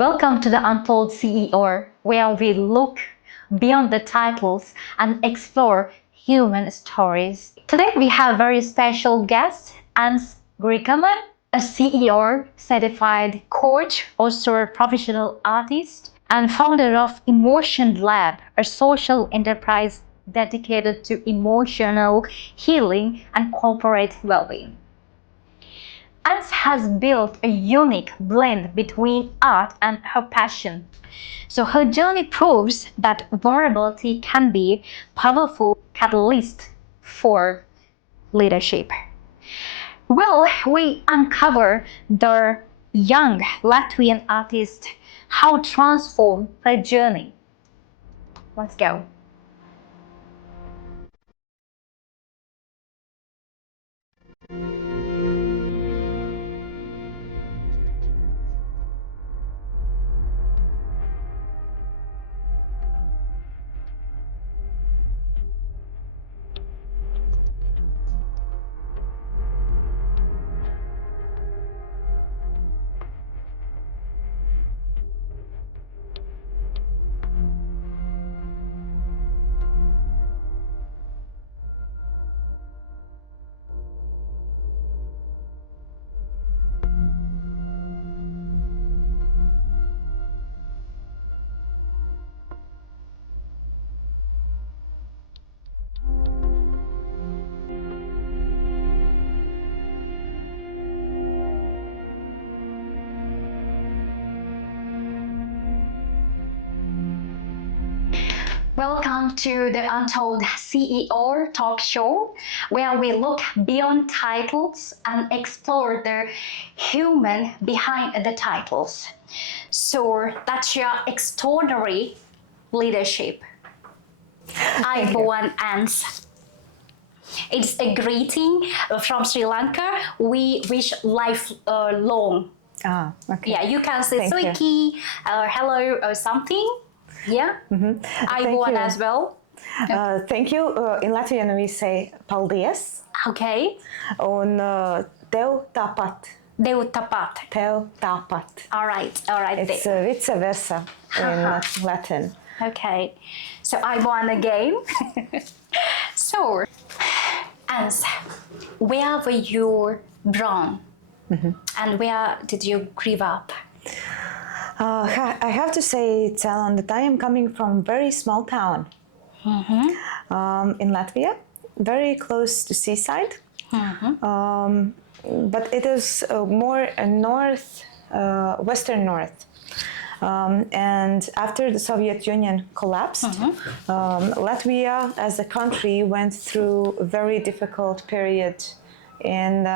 Welcome to the Untold CEO, where we look beyond the titles and explore human stories. Today we have a very special guest, Ance Gricmane, a CEO, certified coach, also a professional artist, and founder of Emotion Lab, a social enterprise dedicated to emotional healing and corporate well-being. Ance has built a unique blend between art and her passion. So her journey proves that vulnerability can be a powerful catalyst for leadership. Well, we uncover the young Latvian artist, how transform her journey. Let's go. Welcome to the Untold CEO talk show, where we look beyond titles and explore the human behind the titles. So that's your extraordinary leadership. I'm born Ance. It's a greeting from Sri Lanka. We wish life long. Okay. Yeah, you can say Soiki or hello or something. Yeah, I born as well. Thank you. In Latvian we say paldies. Okay. Un tev tāpat. Tev tāpat. Tev tāpat. All right. It's vice versa in Latin. Okay. So I won again. So, Ance, where were you born? And where did you grow up? I have to say, Tselan, that I am coming from a very small town in Latvia, very close to seaside. But it is more north, western north. And after the Soviet Union collapsed, Latvia as a country went through a very difficult period in,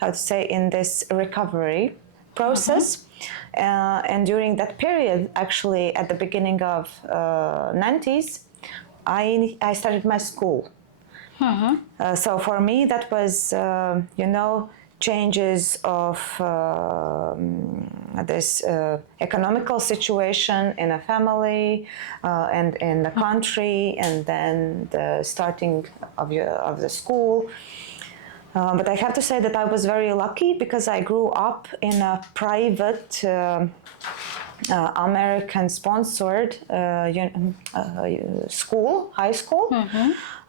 in this recovery process. And during that period, actually at the beginning of 90s, I started my school. So for me, that was, changes of this economical situation in a family and in the country, and then the starting of the school. But I have to say that I was very lucky because I grew up in a private American-sponsored school, high school.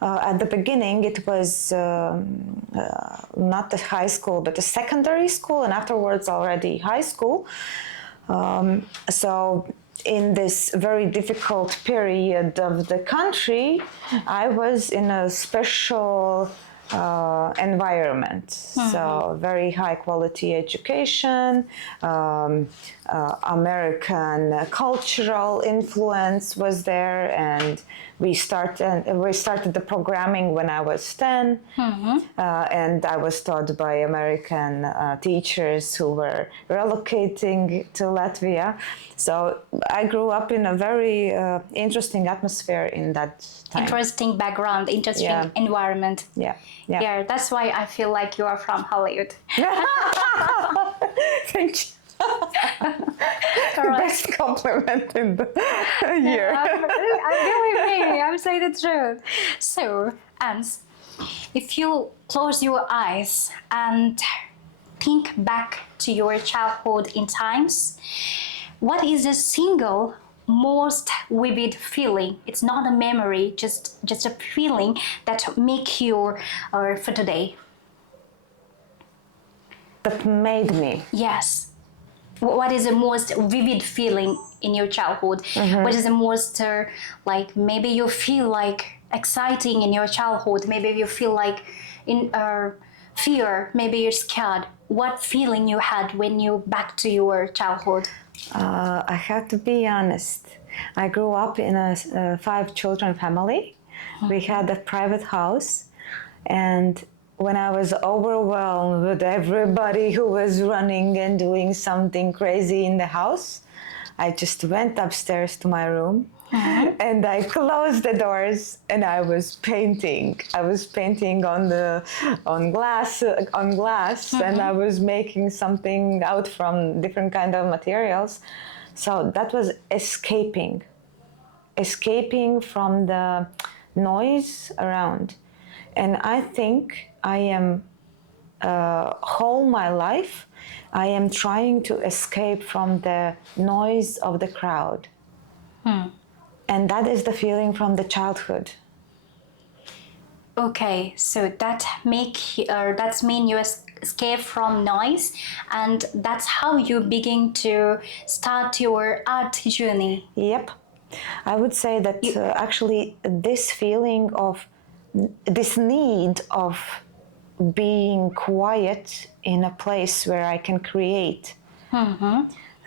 At the beginning, it was not a high school, but a secondary school, and afterwards already high school. So in this very difficult period of the country, I was in a special environment. So very high quality education, American cultural influence was there, and we started the programming when I was 10, and I was taught by American teachers who were relocating to Latvia. So I grew up in a very interesting atmosphere in that time. Interesting background, interesting environment. Yeah, that's why I feel like you are from Hollywood. Thank you. Best compliment in the year. I'm saying the truth. So, Ance, if you close your eyes and think back to your childhood in times, What is the single most vivid feeling? It's not a memory, just a feeling that make you for today. That made me. Yes. What is the most vivid feeling in your childhood? What is the most like maybe you feel like exciting in your childhood? Maybe you feel like in fear. Maybe you're scared. What feeling you had when you back to your childhood? I have to be honest. I grew up in a 5 children family. We had a private house, and when I was overwhelmed with everybody who was running and doing something crazy in the house, I just went upstairs to my room and I closed the doors and I was painting. I was painting on glass, and I was making something out from different kind of materials. So that was escaping from the noise around. And I think I am whole my life, I am trying to escape from the noise of the crowd. And that is the feeling from the childhood. Okay, so that's mean you escape from noise, and that's how you begin to start your art journey. Yep. I would say that actually this feeling of this need of being quiet in a place where I can create,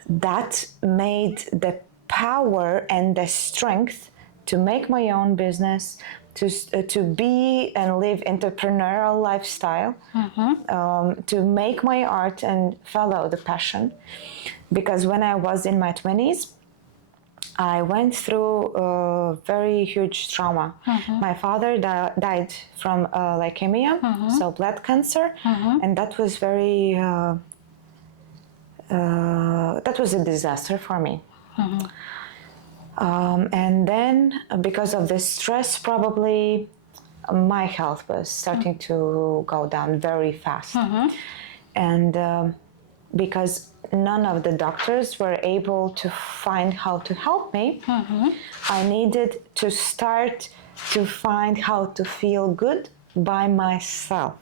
that made the power and the strength to make my own business, to be and live entrepreneurial lifestyle, to make my art and follow the passion. Because when I was in my 20s, I went through a very huge trauma. My father died from leukemia, so blood cancer, and that was that was a disaster for me. And then, because of the stress, probably my health was starting to go down very fast. And because none of the doctors were able to find how to help me, I needed to start to find how to feel good by myself.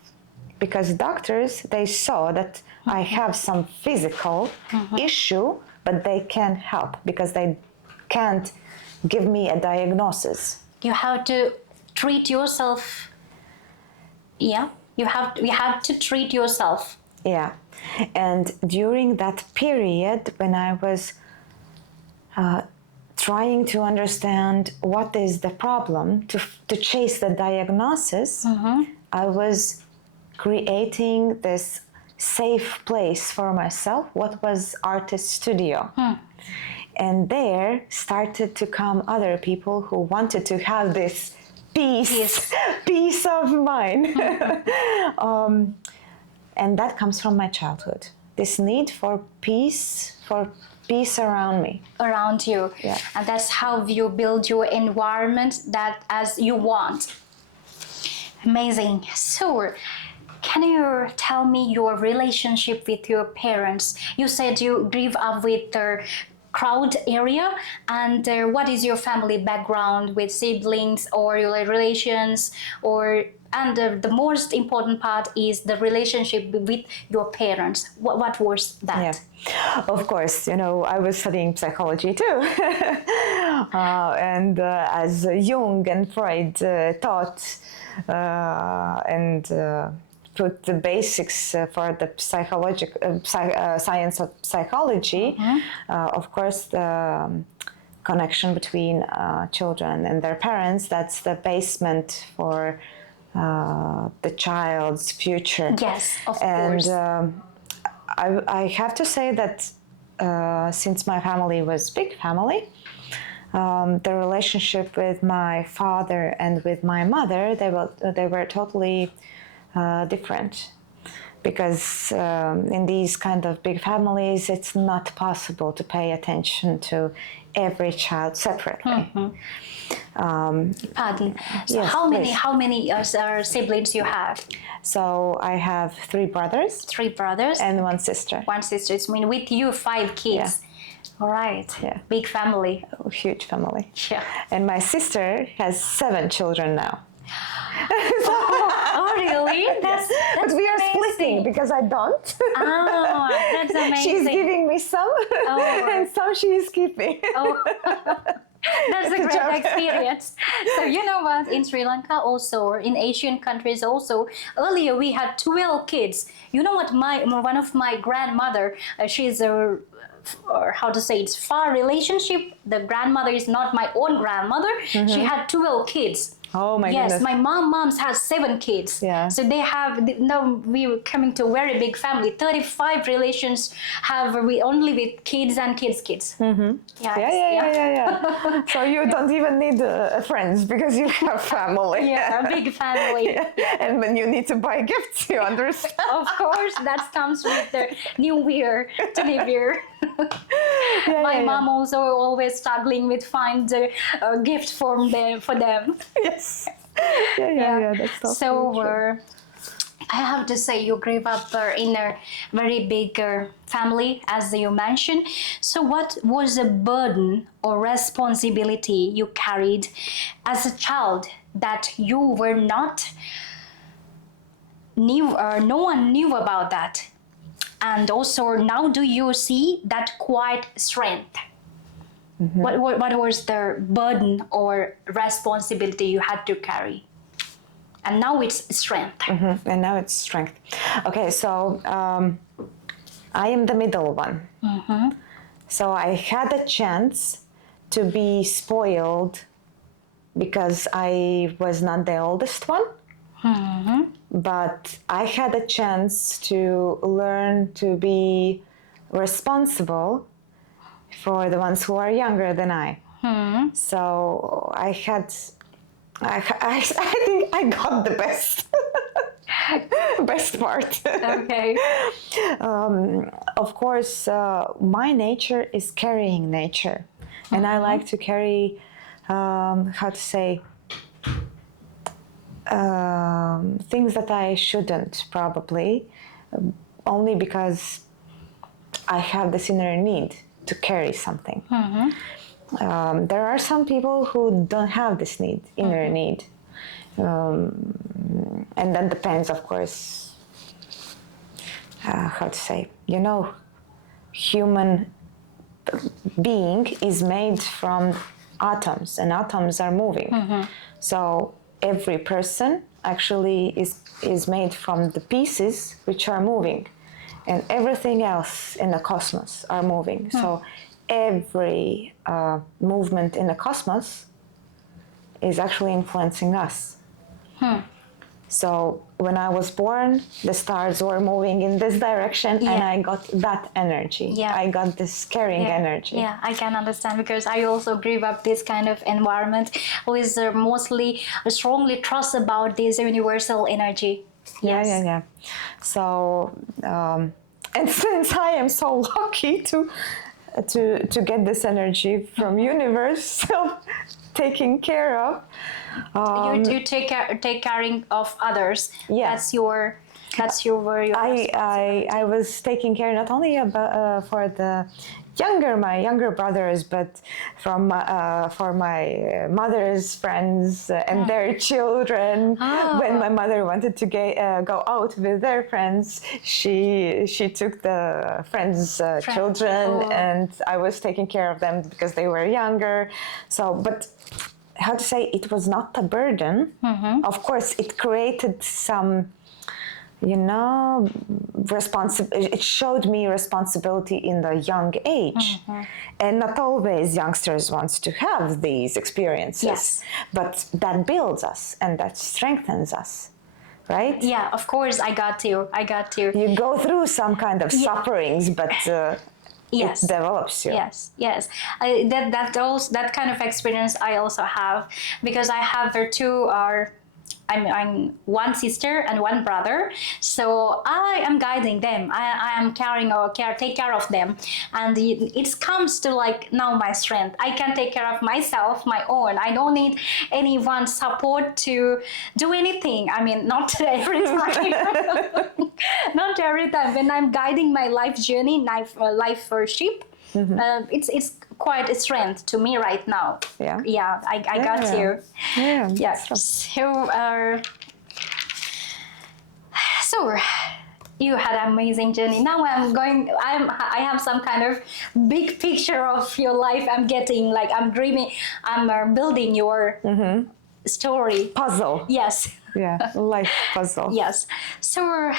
Because doctors, they saw that I have some physical issue, but they can't help because they can't give me a diagnosis. You have to treat yourself. Yeah, you have to treat yourself. Yeah, and during that period when I was trying to understand what is the problem, to chase the diagnosis, I was creating this safe place for myself, what was artist studio. And there started to come other people who wanted to have this peace of mind. And that comes from my childhood. This need for peace around me. Around you. Yeah. And that's how you build your environment that as you want. Amazing. So, can you tell me your relationship with your parents? You said you grew up with the crowd area, and what is your family background with siblings or your relations, and the most important part is the relationship with your parents. What was that? Yeah, of course, I was studying psychology too. And as Jung and Freud taught and put the basics for the science of psychology, of course, the connection between children and their parents, that's the basement for the child's future. Yes, of course. And I have to say that since my family was big family, the relationship with my father and with my mother, they were totally different. Because in these kind of big families, it's not possible to pay attention to every child separately. Pardon. So yes, how many siblings you have? So I have 3 brothers. 3 brothers And 1 sister. 1 sister. It means with you 5 kids. All right. Yeah. Big family. A huge family. Yeah. And my sister has 7 children now. Oh, really? That's But we are amazing. splitting because I don't. Oh, that's amazing. She's giving me some, and some she is keeping. Oh. That's a great joke. experience. So you know what? In Sri Lanka also, or in Asian countries also, earlier we had 12 kids. You know what? One of my grandmother, she's a or how to say, it's far relationship. The grandmother is not my own grandmother. She had 12 kids. Oh my Yes, goodness. my mom's has 7 kids. Yeah. So they have, now we were coming to a very big family. 35 relations have we only with kids and kids. Yeah. So you don't even need friends because you have family. Yeah, a big family. Yeah. And when you need to buy gifts, you understand. Of course, that comes with the new year, to New Year. My mom also always struggling with find a gift for them. Yes. Yeah. That's So I have to say you grew up in a very big family, as you mentioned. So what was a burden or responsibility you carried as a child that you were not no one knew about that? And also now do you see that quiet strength? What was the burden or responsibility you had to carry? And now it's strength. And now it's strength. Okay, so I am the middle one. So I had a chance to be spoiled because I was not the oldest one. But I had a chance to learn to be responsible for the ones who are younger than I. So I think I got the best part. Okay. Of course, my nature is carrying nature, and I like to carry, how to say, things that I shouldn't probably, only because I have this inner need to carry something. There are some people who don't have this need, inner need. And that depends, of course, how to say, human being is made from atoms, and atoms are moving. So every person actually is made from the pieces which are moving, and everything else in the cosmos are moving. So every movement in the cosmos is actually influencing us. So when I was born, the stars were moving in this direction, and I got that energy. I got this carrying energy. Yeah, I can understand, because I also grew up this kind of environment with mostly strongly trust about this universal energy. Yeah. So, and since I am so lucky to get this energy from universe, so taking care of. You take caring of others. Yeah. That's your I was taking care not only about for my younger brothers, but for my mother's friends and their children. When my mother wanted to go out with their friends, she took the friends' children, and I was taking care of them because they were younger. So, but how to say, it was not a burden. Of course, it created some, it showed me responsibility in the young age. And not always youngsters want to have these experiences, but that builds us and that strengthens us, right? Yeah, of course, I got you. You go through some kind of sufferings, but it develops you. Yes. That kind of experience I also have, because I have I'm one sister and one brother, so I am guiding them. I am take care of them, and it comes to like now my strength. I can take care of myself, my own. I don't need anyone's support to do anything. I mean, not every time. Not every time when I'm guiding my life journey, life worship. It's quite a strength to me right now. Yeah. I got you. Yeah. So you had an amazing journey. Now I have some kind of big picture of your life. I'm getting like I'm dreaming. I'm building your story Puzzle. Yes. Yeah, life puzzle. Yes. So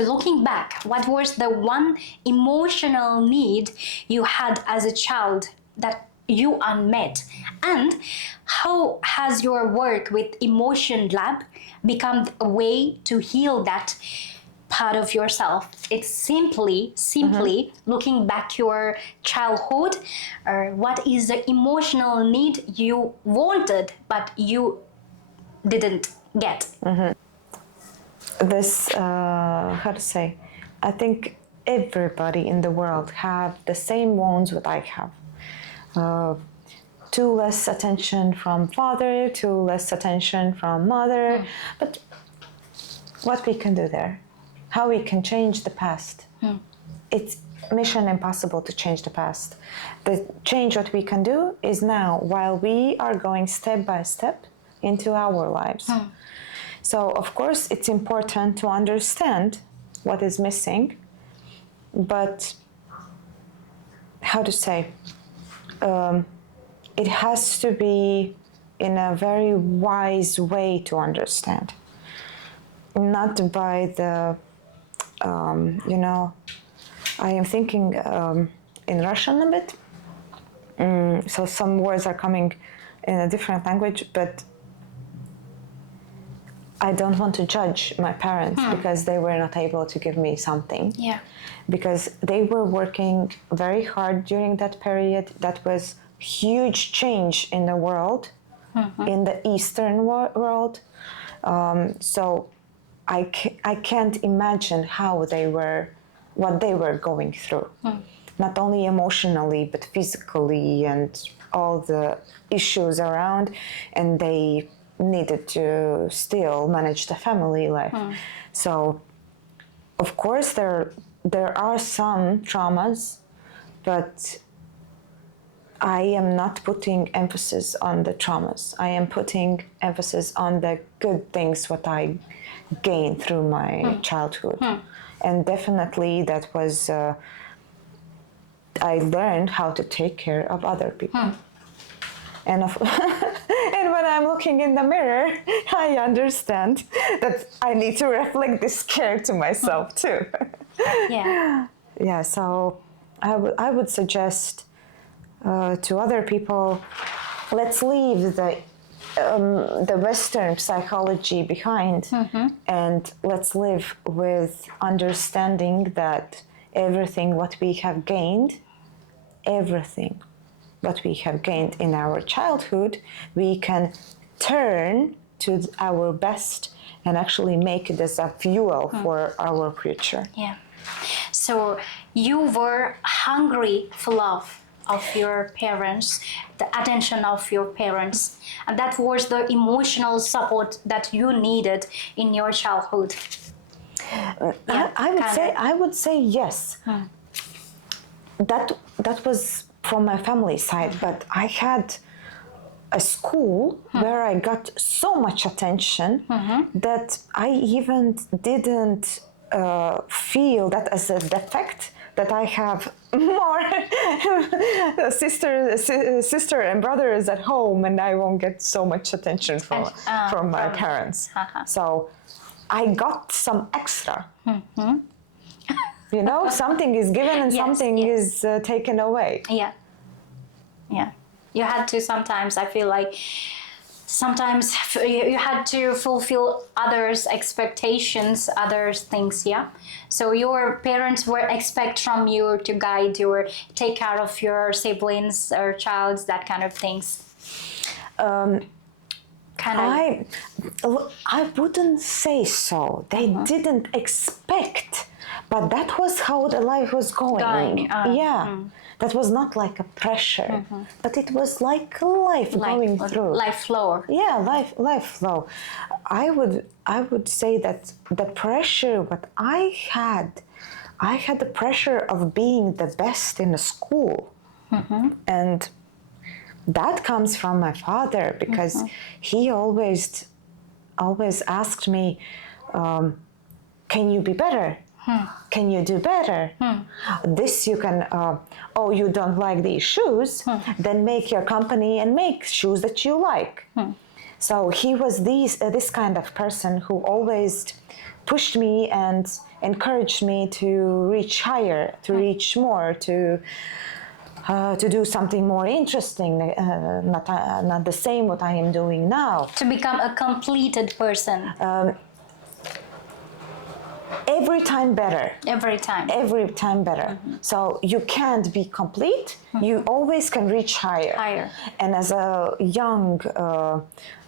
looking back, what was the one emotional need you had as a child that you unmet? And how has your work with Emotion Lab become a way to heal that part of yourself? It's simply looking back your childhood, or what is the emotional need you wanted but you didn't get? This, how to say, I think everybody in the world have the same wounds what I have. Too less attention from father, too less attention from mother. But what we can do there? How we can change the past? It's mission impossible to change the past. The change what we can do is now, while we are going step by step into our lives. So of course it's important to understand what is missing, but how to say, it has to be in a very wise way to understand, not by the, I am thinking in Russian a bit, so some words are coming in a different language, but I don't want to judge my parents because they were not able to give me something. Yeah. Because they were working very hard during that period. That was huge change in the world, in the Eastern world. So I can't imagine how they were, what they were going through. Not only emotionally, but physically and all the issues around. And they needed to still manage the family life. So, of course, there are some traumas, but I am not putting emphasis on the traumas. I am putting emphasis on the good things what I gained through my childhood. And definitely that was, I learned how to take care of other people. And and when I'm looking in the mirror, I understand that I need to reflect this care to myself too. Yeah. So I would suggest to other people, let's leave the Western psychology behind, and let's live with understanding that everything what we have gained, everything what we have gained in our childhood, we can turn to our best and actually make it as a fuel for our future. Yeah. So you were hungry for love of your parents, the attention of your parents, and that was the emotional support that you needed in your childhood. I would say yes. That was from my family side, but I had a school where I got so much attention that I even didn't feel that as a defect, that I have more sister and brothers at home and I won't get so much attention from my parents. So I got some extra. You know, something is given and something is taken away. Yeah. You had to sometimes, I feel like, sometimes you had to fulfill others' expectations, others' things, yeah? So your parents were expect from you to guide you or take care of your siblings or childs, that kind of things. I wouldn't say so. They didn't expect, but that was how the life was going. That was not like a pressure, but it was like life going through. Life flow. Yeah, life flow. I would say that the pressure what I had I had the pressure of being the best in the school. And that comes from my father, because he always asked me, can you be better? Can you do better? This you can, oh, you don't like these shoes, then make your company and make shoes that you like. So he was this kind of person who always pushed me and encouraged me to reach higher, to reach more, to do something more interesting, not the same what I am doing now. To become a completed person. Every time better. Every time. Every time better. So you can't be complete. You always can reach higher. Higher. And as a young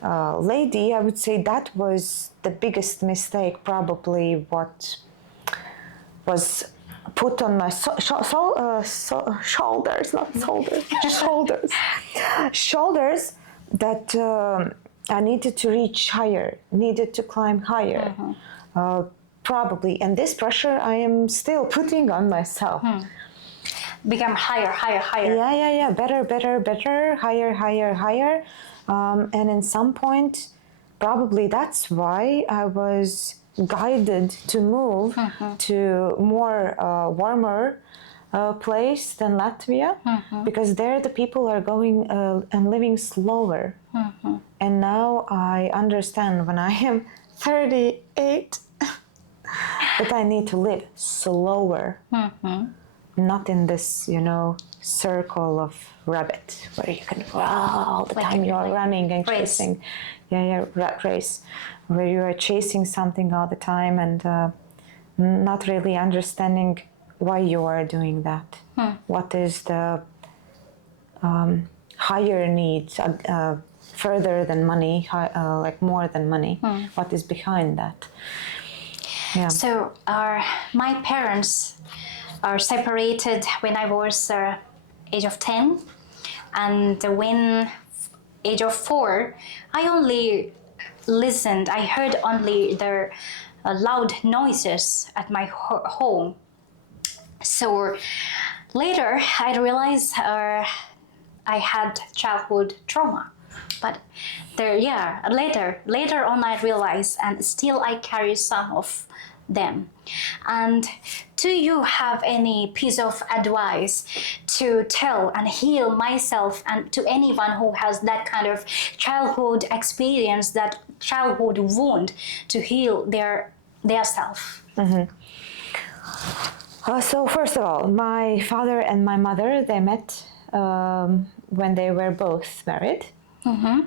lady, I would say that was the biggest mistake, probably what was put on my shoulders, not shoulders, shoulders, that I needed to reach higher, needed to climb higher. Probably, and this pressure I am still putting on myself. Become higher, higher, higher. Yeah. Better, higher. And in some point, probably that's why I was guided to move to more warmer place than Latvia, because there the people are going and living slower. And now I understand, when I am 38, that I need to live slower, not in this, circle of rabbit where you can all the time you're running and chasing. Rat race, where you are chasing something all the time and not really understanding why you are doing that. What is the higher need, further than money, like more than money? What is behind that? Yeah. So my parents are separated when I was age of 10, and when age of 4, I only listened. I heard only their loud noises at my home. So later I realized I had childhood trauma. But later on I realized, and still I carry some of them. And do you have any piece of advice to tell and heal myself and to anyone who has that kind of childhood experience, that childhood wound, to heal their self? So first of all, my father and my mother, they met when they were both married.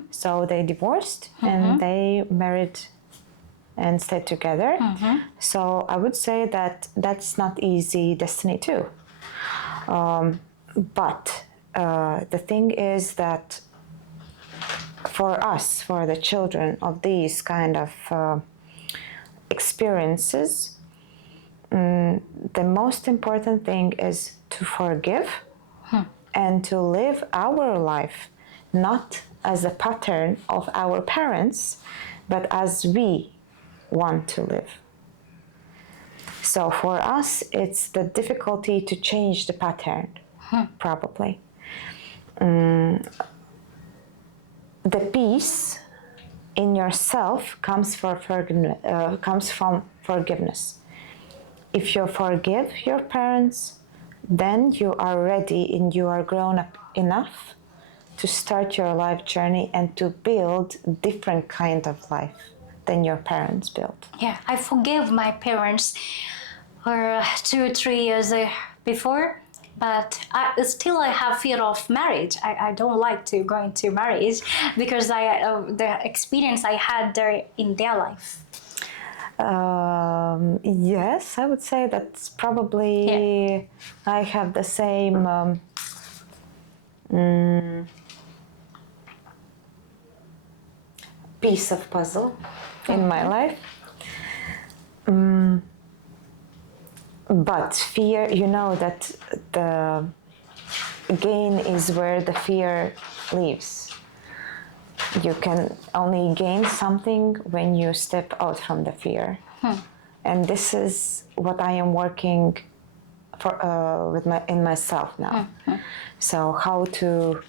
So they divorced and they married and stayed together. So I would say that that's not easy destiny too. But the thing is that for us, for the children of these kind of experiences, the most important thing is to forgive and to live our life not as a pattern of our parents, but as we want to live. So for us, it's the difficulty to change the pattern, probably. The peace in yourself comes from forgiveness. If you forgive your parents, then you are ready and you are grown up enough to start your life journey and to build a different kind of life than your parents built. Yeah, I forgave my parents 2 or 3 years before, but I have fear of marriage. I don't like to go into marriage because the experience I had there in their life. Yes, I would say that's probably, I have the same piece of puzzle in my life. But fear, you know that the gain is where the fear lives. You can only gain something when you step out from the fear. And this is what I am working in myself now. So how to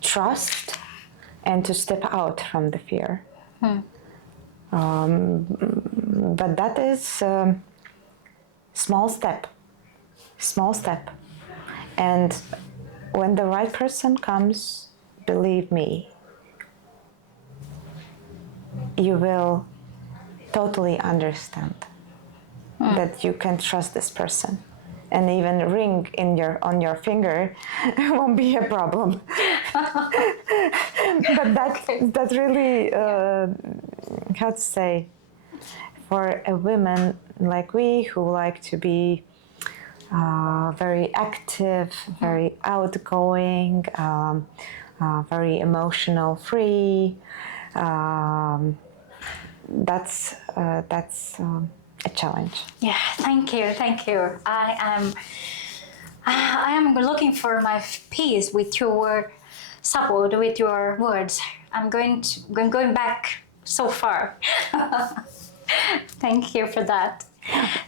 trust and to step out from the fear. But that is small step. And when the right person comes, believe me, you will totally understand that you can trust this person. And even a ring on your finger won't be a problem. But that really, how to say, for a woman like we who like to be very active, very outgoing, very emotional free, that's a challenge. Yeah, thank you. I am looking for my peace with your support, with your words. I'm going back so far. Thank you for that.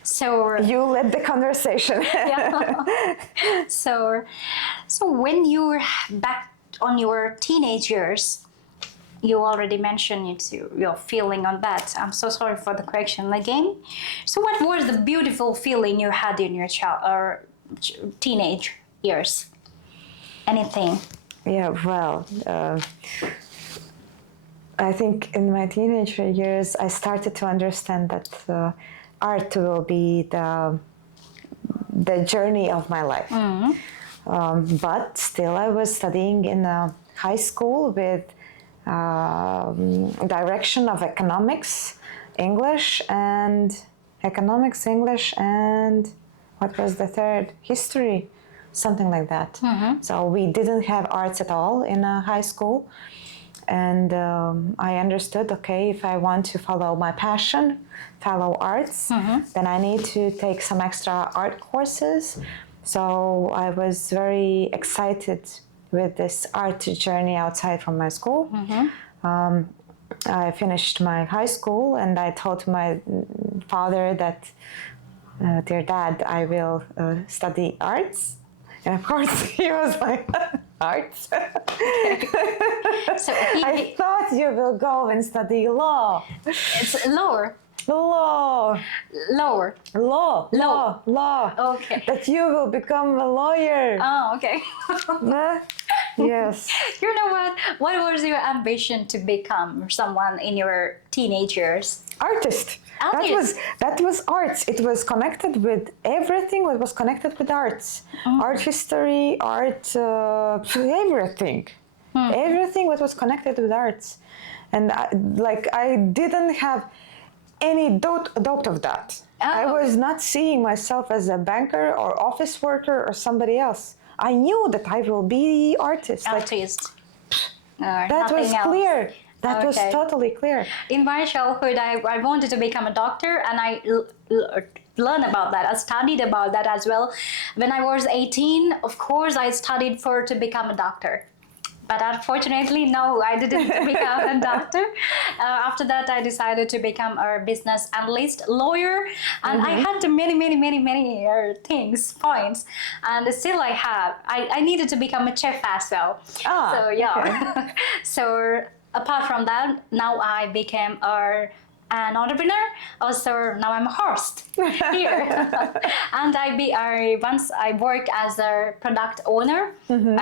So you led the conversation. yeah. So when you're back on your teenage years, you already mentioned your feeling on that. I'm so sorry for the correction again. So what was the beautiful feeling you had in your teenage years? Anything? Yeah, well, I think in my teenager years, I started to understand that art will be the journey of my life. But still, I was studying in a high school with direction of economics, English, and what was the third? History, something like that. So we didn't have arts at all in high school. And I understood, okay, if I want to follow my passion, follow arts, then I need to take some extra art courses. So I was very excited with this art journey outside from my school. I finished my high school and I told my father that, dear Dad, I will study arts. And of course he was like, arts? So I thought you will go and study law. it's lower. Law. Okay. That you will become a lawyer. Oh, okay. Yes. You know what? What was your ambition to become someone in your teenage years? Artist. That was arts. It was connected with everything that was connected with arts. Art history, art, everything. Everything that was connected with arts. And I didn't have any doubt of that. I was not seeing myself as a banker or office worker or somebody else. I knew that I will be artist. That was clear. That was totally clear. In my childhood, I wanted to become a doctor, and I learned about that. I studied about that as well. When I was 18, of course, I studied to become a doctor. But unfortunately, no, I didn't become a doctor. After that, I decided to become a business analyst, lawyer, and I had many points. And still I have. I needed to become a chef as well. So yeah. Okay. So apart from that, now I became an entrepreneur. Also, now I'm a host here. And once I work as a product owner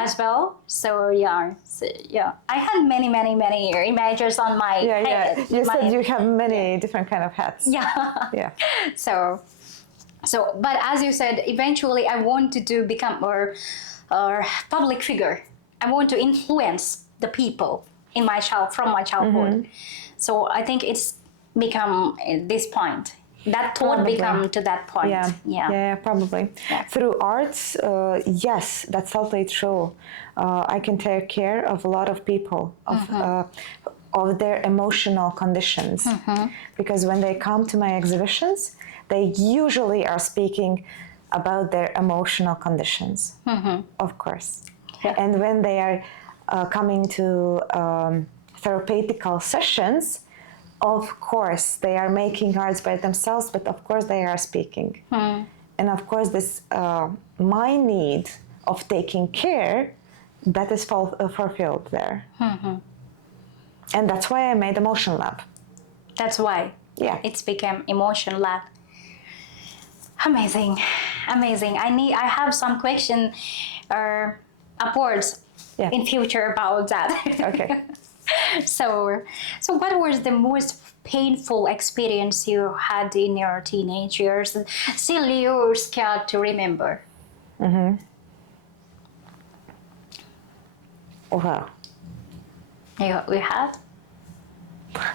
as well. So yeah, I had many images on my head. You said you have many different kind of hats. Yeah. So, but as you said, eventually I wanted to become a public figure. I want to influence the people from my childhood. So I think it's become this point. That thought become to that point. Yeah, probably. Yeah. Through arts, yes, that's totally true. I can take care of a lot of people, of their emotional conditions. Because when they come to my exhibitions, they usually are speaking about their emotional conditions, of course. Yeah. And when they are coming to therapeutical sessions, of course, they are making arts by themselves, but of course they are speaking. and of course this my need of taking care, that is fulfilled there. And that's why I made Emotion Lab. That's why. Yeah. It's become Emotion Lab. Amazing, amazing. I have some question upwards in future about that. Okay. So what was the most painful experience you had in your teenage years? Still, you're scared to remember. Wow. You had?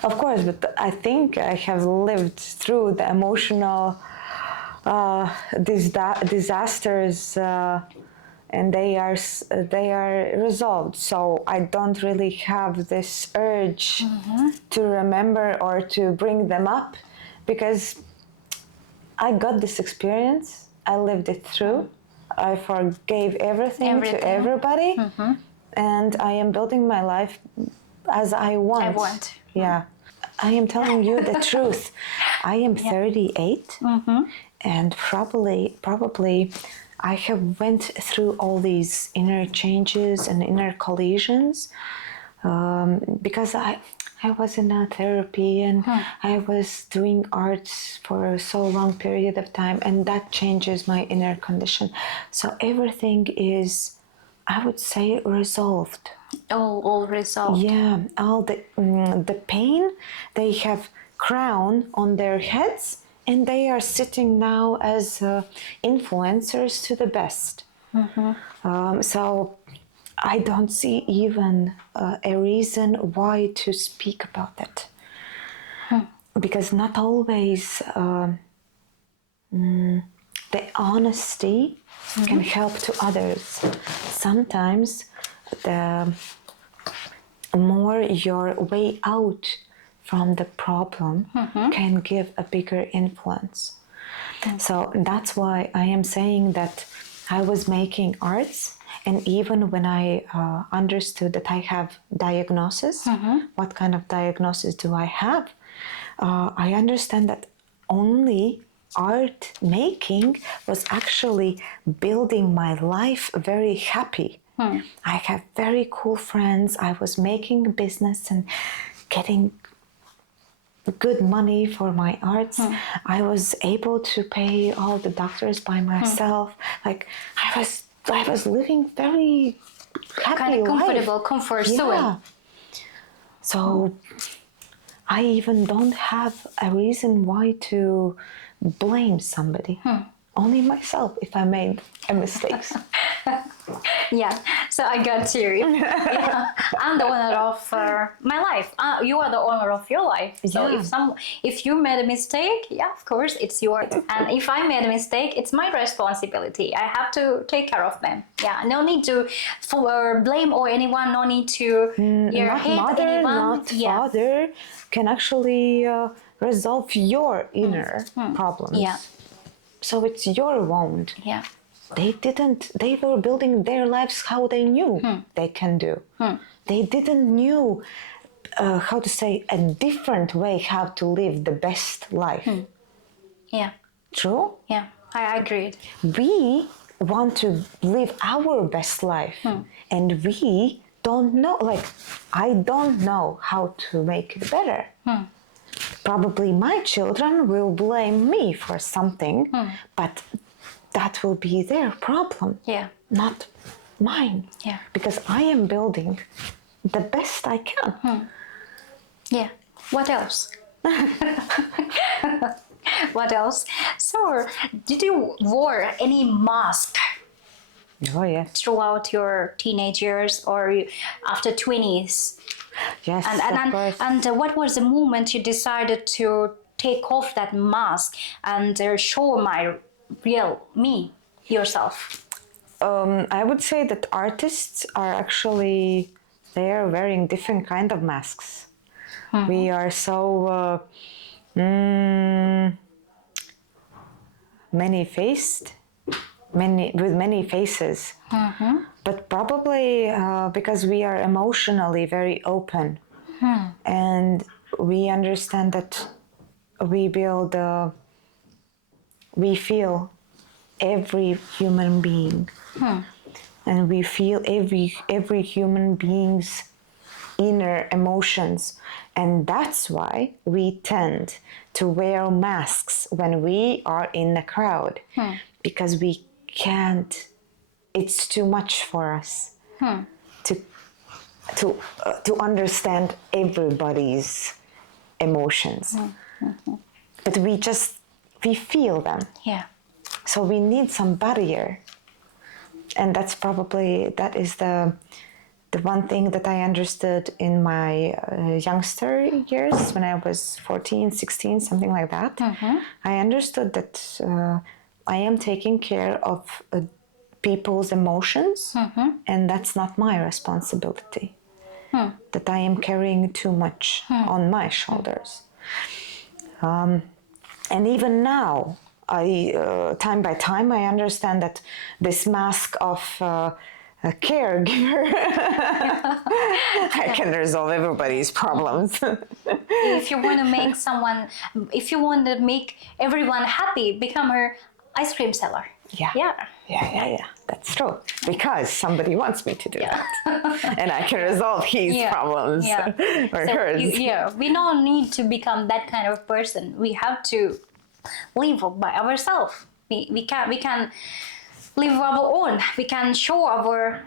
Of course, but I think I have lived through the emotional disasters, and they are resolved. So I don't really have this urge to remember or to bring them up, because I got this experience. I lived it through. I forgave everything to everybody, and I am building my life as I want. Yeah. I am telling you the truth. I am 38, and probably I have went through all these inner changes and inner collisions, because I was in a therapy, and I was doing arts for a so long period of time, and that changes my inner condition. So everything is, I would say, resolved. All resolved. Yeah, all the pain, they have crown on their heads, and they are sitting now as influencers to the best. So I don't see even a reason why to speak about it, because not always the honesty can help to others. Sometimes the more your way out from the problem can give a bigger influence. So that's why I am saying that I was making arts, and even when I understood that I have diagnosis, what kind of diagnosis do I have? I understand that only art making was actually building my life very happy. I have very cool friends. I was making a business and getting good money for my arts. I was able to pay all the doctors by myself. Like I was living very happy Kind of comfortable, life. comfort Yeah. zone. So I even don't have a reason why to blame somebody. Only myself if I made a mistake. Yeah, so I got you. Yeah. I'm the owner of my life. You are the owner of your life. So if you made a mistake, yeah, of course, it's yours. And if I made a mistake, it's my responsibility. I have to take care of them. Yeah, no need to blame or anyone. No need to hate Mother, anyone. not father, can actually resolve your inner problems. Yeah. So it's your wound. Yeah. They were building their lives how they knew they can do. They didn't knew how to say a different way how to live the best life. Yeah. True? Yeah, I agreed. We want to live our best life, and we don't know, like, I don't know how to make it better. Probably my children will blame me for something, but that will be their problem, not mine. Yeah. Because I am building the best I can. Yeah. What else? What else? So, did you wear any mask Oh, yes. throughout your teenage years or after 20s? Yes, And of course. And what was the moment you decided to take off that mask and show my real me, yourself? I would say that artists are actually, they are wearing different kind of masks. We are so many-faced, with many faces. But probably because we are emotionally very open, and we understand that we build, we feel every human being. And we feel every human being's inner emotions. And that's why we tend to wear masks when we are in a crowd, because we can't, it's too much for us to understand everybody's emotions. But we feel them. Yeah. So we need some barrier. And that is the one thing that I understood in my youngster years, when I was 14, 16, something like that. I understood that I am taking care of people's emotions, and that's not my responsibility. That I am carrying too much on my shoulders. And even now, time by time, I understand that this mask of a caregiver, I can resolve everybody's problems. If you want to make someone, if you want to make everyone happy, become her ice cream seller. Yeah. That's true. Because somebody wants me to do that. And I can resolve his problems or hers. We don't need to become that kind of person. We have to live by ourselves. We can live our own. We can show our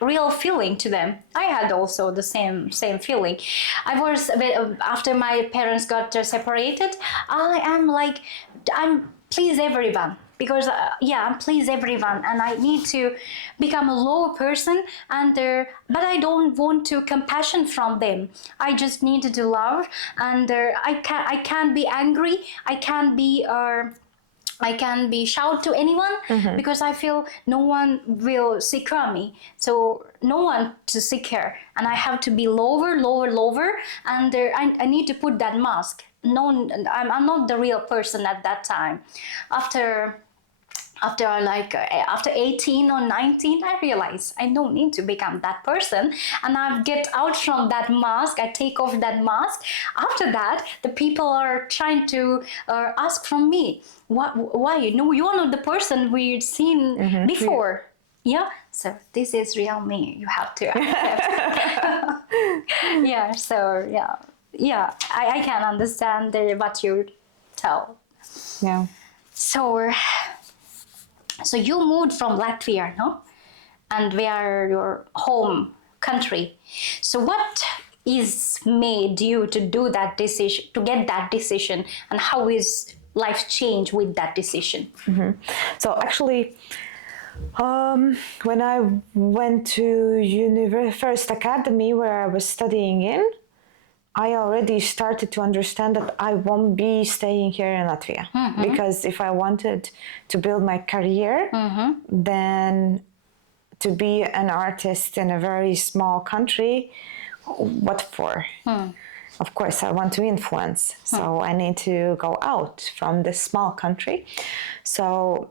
real feeling to them. I had also the same feeling. I was after my parents got separated. I'm please everyone, because I please everyone, and I need to become a low person, and but I don't want to compassion from them. I just need to love, and I can't be angry. I can't be shout to anyone, because I feel no one will seek care me. So no one to seek care, and I have to be lower, and I need to put that mask. No, I'm not the real person at that time. After 18 or 19, I realized I don't need to become that person, and I get out from that mask. I take off that mask. After that, the people are trying to ask from me, why? You're not the person we've seen before. Yeah, so this is real me. You have to accept. I can understand what you tell. Yeah. So you moved from Latvia, no? And we are your home country. So what is made you to do that decision, to get that decision, and how is life change with that decision? So actually, when I went to first academy where I was studying in, I already started to understand that I won't be staying here in Latvia, because if I wanted to build my career, then to be an artist in a very small country, what for? Of course, I want to influence, so I need to go out from this small country. So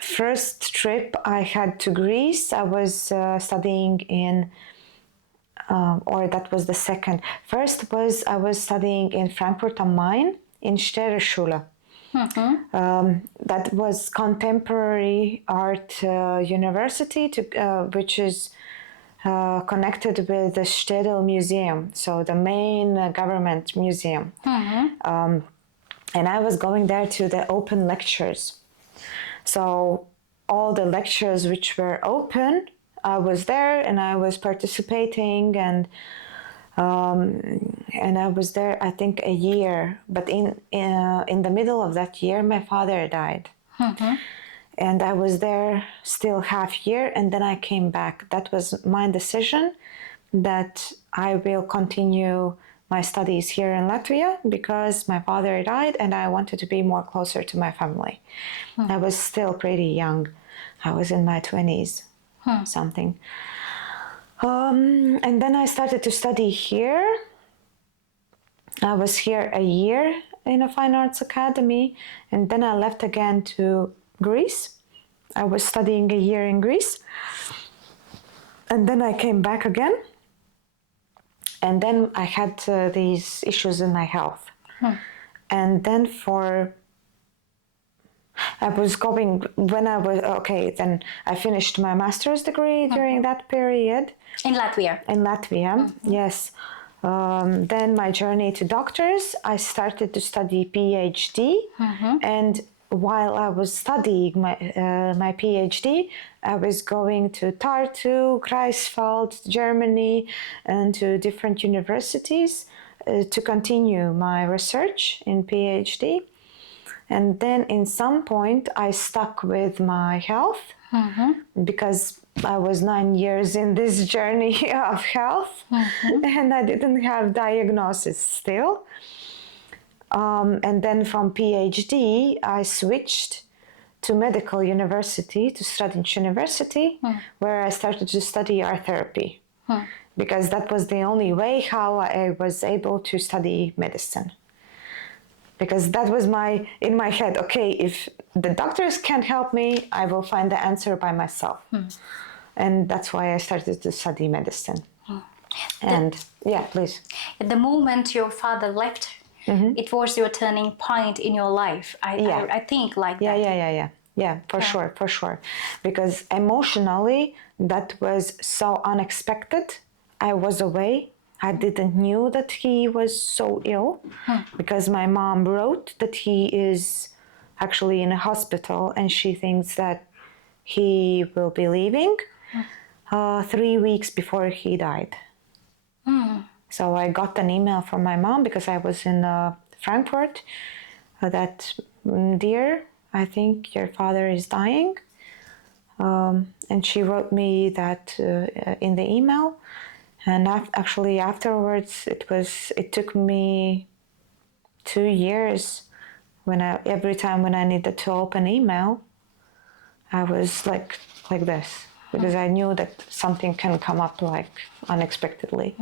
first trip I had to Greece, I was studying in or that was the second. First was I was studying in Frankfurt am Main in Städteschule. That was contemporary art university, which is connected with the Städel Museum, so the main government museum. And I was going there to the open lectures. So all the lectures which were open, I was there and I was participating, and I was there I think a year. But in the middle of that year, my father died, and I was there still half year, and then I came back. That was my decision that I will continue my studies here in Latvia because my father died, and I wanted to be more closer to my family. I was still pretty young. I was in my 20s. Something. And then I started to study here. I was here a year in a fine arts academy, and then I left again to Greece. I was studying a year in Greece, and then I came back again, and then I had these issues in my health. And then I was going when I was okay. Then I finished my master's degree during that period In Latvia. in Latvia. Yes. Then my journey to doctors. I started to study PhD, and while I was studying my PhD, I was going to Tartu, Greifswald, Germany, and to different universities to continue my research in PhD. And then in some point I stuck with my health because I was 9 years in this journey of health and I didn't have diagnosis still. And then from PhD I switched to medical university, to Student University, where I started to study art therapy because that was the only way how I was able to study medicine. Because that was in my head, okay, if the doctors can't help me, I will find the answer by myself. And that's why I started to study medicine. And yeah, please. At the moment your father left, it was your turning point in your life. I think like that. Yeah, for sure. Because emotionally, that was so unexpected. I was away. I didn't knew that he was so ill because my mom wrote that he is actually in a hospital and she thinks that he will be leaving 3 weeks before he died. So I got an email from my mom because I was in Frankfurt that, dear, I think your father is dying. And she wrote me that in the email. And actually afterwards, it took me 2 years every time when I needed to open email, I was like this because I knew that something can come up like unexpectedly.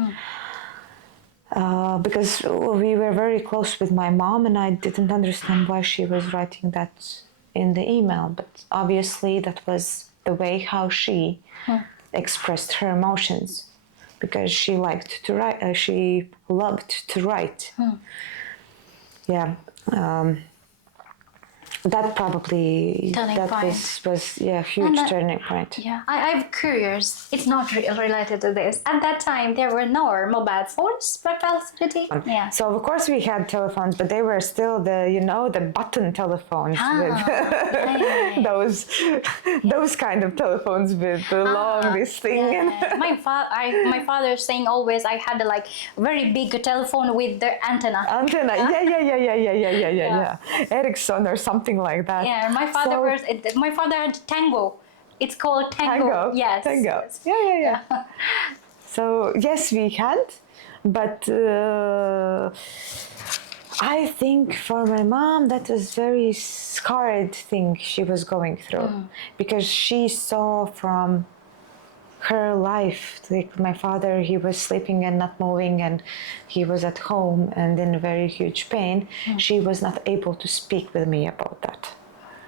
Because we were very close with my mom and I didn't understand why she was writing that in the email, but obviously that was the way how she expressed her emotions. Because she liked to write, she loved to write. Yeah, that probably was a huge turning point. Yeah, I'm curious. It's not related to this. At that time, there were no mobile phones facility. Yeah. So of course we had telephones, but they were still the button telephones with those kind of telephones with the long this thing. Yeah. My father saying always I had a very big telephone with the antenna. Yeah. Ericsson or something like that. Yeah, my father had Tango. It's called Tango. Yes. Tango. Yes. Yeah. So yes, we had, but I think for my mom that was very scarred thing she was going through because she saw from her life, like my father, he was sleeping and not moving and he was at home and in very huge pain. She was not able to speak with me about that.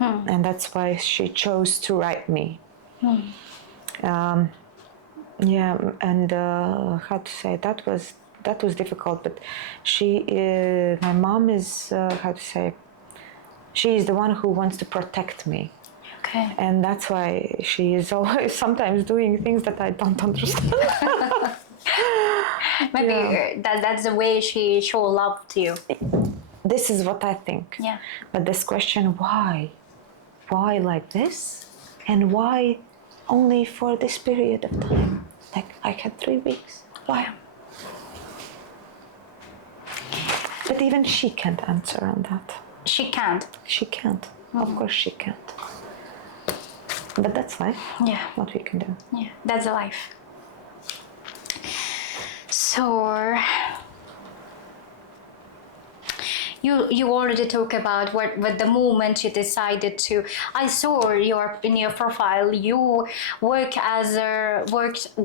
And that's why she chose to write me. And how to say, that was difficult, but my mom is, she is the one who wants to protect me. Okay. And that's why she is always sometimes doing things that I don't understand. Maybe that's the way she show love to you. This is what I think. Yeah. But this question, why? Why like this? And why only for this period of time? Like I had 3 weeks. Why? Yeah. But even she can't answer on that. She can't. She can't. Of course she can't. But that's life. Yeah. What we can do. Yeah, that's life. So you already talk about what the moment you decided to. I saw in your profile you worked